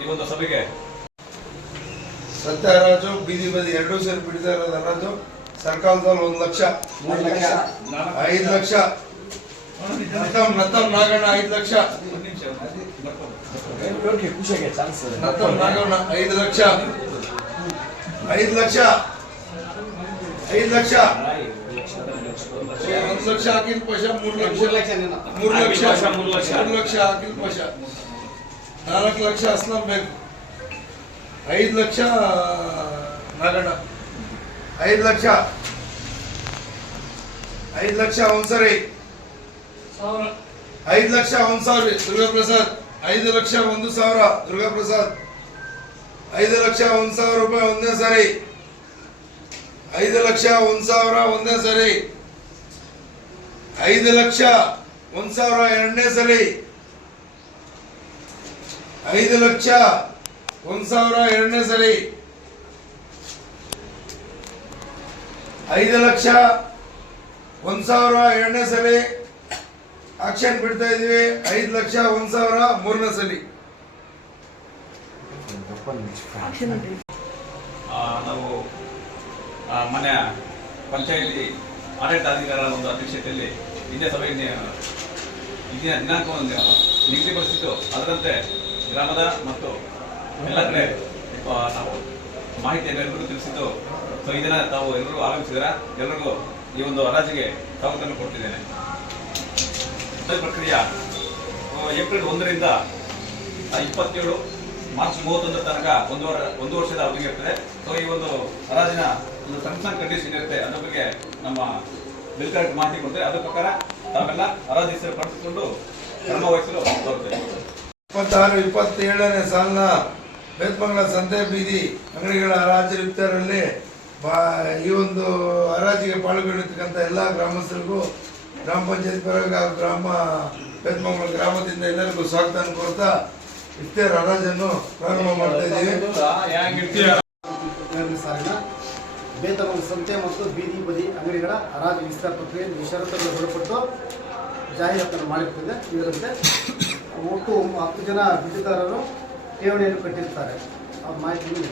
ಈ ಒಂದು ಸಭೆಗೆ ಸತ್ಯ ಹರಾಜು ಬೀದಿ ಬದಿ ಎರಡೂ ಸೇರಿ ಬಿಡ್ತಾ ಇರೋದು ಹರಾಜು ಸರ್ಕಾರದಲ್ಲಿ 1 ಲಕ್ಷ 5 ಲಕ್ಷ ನತ್ತಂ ನಾಗಣ್ಣ 5 ಲಕ್ಷ ನತ್ತಂ ನಾಗಣ್ಣ 5 ಲಕ್ಷ 5 ಲಕ್ಷ 5 ಲಕ್ಷ 1 ಲಕ್ಷ ಹಾಕಿನ ಪಶ 3 ಲಕ್ಷ ಹಾಕಿನ ಪಶ 4 ಲಕ್ಷ ಅಸ್ಲಾಂ ಬೇಕು 5 ಲಕ್ಷ ನಾಗಣ್ಣ 5 ಲಕ್ಷ ಒಂದ್ಸರಿ 5 ಲಕ್ಷ 1,000 ದುರ್ಗಾಪ್ರಸಾದ್ 5 ಲಕ್ಷ 1,000 ದುರ್ಗಾಪ್ರಸಾದ್ 5 ಲಕ್ಷ 1,000 ರೂಪಾಯಿ ಒಂದೇ ಸರಿ 5 ಲಕ್ಷ 1,000 ಒಂದೇ ಸರಿ 5 ಲಕ್ಷ 1,000 ಎರಡನೇ ಸರಿ 5 ಲಕ್ಷ 1,000 ಎರಡನೇ ಸರಿ 5 ಲಕ್ಷ 1,000 ಎರಡನೇ ಸರಿ ಆಕ್ಷನ್ ಬಿಡ್ತಾ ಇದೀವಿ 5 ಲಕ್ಷ 1,000 ಮೂರನೇ ಸಲಿ ನಾವು ಮನೆ ಪಂಚಾಯತಿ ಆಡಳಿತಾಧಿಕಾರಿಗಳ ಒಂದು ಅಧ್ಯಕ್ಷತೆಯಲ್ಲಿ ಇದೇ ಸಭೆಯಲ್ಲಿ ಇಂದಿನ ದಿನಾಂಕವನ್ನು ನಿಗದಿಪಡಿಸಿದ್ದು ಅದರಂತೆ ಗ್ರಾಮದ ಮತ್ತು ಎಲ್ಲ ಕಡೆ ನಾವು ಮಾಹಿತಿಯನ್ನು ಎಲ್ಲರಿಗೂ ತಿಳಿಸಿದ್ದು. ಸೊ ಈ ದಿನ ತಾವು ಎಲ್ಲರೂ ಆಗಮಿಸಿದ್ರ ಎಲ್ಲರಿಗೂ ಈ ಒಂದು ಹರಾಜಿಗೆ ಸ್ವಾಗತವನ್ನು ಕೊಡ್ತಿದ್ದೇನೆ. ಪ್ರಕ್ರಿಯೆ ಏಪ್ರಿಲ್ 1ರಿಂದ 27 ಮಾರ್ಚ್ 31 ತನಕ ಒಂದು ವರ್ಷದ ಅವಧಿಗೆ ಇರ್ತದೆ. ಸೊ ಈ ಒಂದು ಹರಾಜಿನ ಒಂದು ಟರ್ಮ್ಸ್ ಅಂಡ್ ಕಂಡೀಷನ್ ಇರುತ್ತೆ, ಅದ್ರ ಬಗ್ಗೆ ನಮ್ಮ ಬಿಲ್ ಕಲೆಕ್ಟರ್ ಮಾಹಿತಿ ಕೊಡ್ತಾರೆ. ಅದ್ರ ಪ್ರಕಾರ ತಾವೆಲ್ಲ ಹರಾಜು ಪಡಿಸಿಕೊಂಡು ಕ್ರಮ ವಹಿಸಲು ಬರುತ್ತೆ. 26-27ನೇ ಸಾಲಿನ ಬೇತ್ಮಂಗಲ ಸಂತೆ ಬೀದಿ ಅಂಗಡಿಗಳ ಹರಾಜು ಇಫ್ತಾರಲ್ಲಿ ಈ ಒಂದು ಹರಾಜಿಗೆ ಪಾಲ್ಗೊಂಡಿರ್ತಕ್ಕಂಥ ಎಲ್ಲ ಗ್ರಾಮಸ್ಥರಿಗೂ ಗ್ರಾಮ ಪಂಚಾಯತ್ ಪರವಾಗಿ ಹಾಗೂ ಬೇತ್ಮಂಗಲ ಗ್ರಾಮದಿಂದ ಎಲ್ಲರಿಗೂ ಸ್ವಾಗತ ಕೋರ್ತಾ ಇಫ್ತಾರ್ ಹರಾಜನ್ನು ಪ್ರಾರಂಭ ಮಾಡ್ತಾ ಇದ್ದೀವಿ. ಸಾಲಿನ ಬೇತಮಂಗಲ ಸಂತೆ ಮತ್ತು ಬೀದಿ ಬದಿ ಅಂಗಡಿಗಳ ಹರಾಜು ವಿಸ್ತಾರ ಪ್ರಕ್ರಿಯೆ ಷರತ್ತುಗಳು ಹೊರಪಟ್ಟು ಜಾಹೀರಾತನ್ನು ಮಾಡಿರುತ್ತದೆ. ಇದರಂತೆ ಒಟ್ಟು 10 ಜನ ಬಿದ್ದುದಾರರು ಠೇವಣಿಯನ್ನು ಕಟ್ಟಿರ್ತಾರೆ. ಆ ಮಾಹಿತಿಯನ್ನು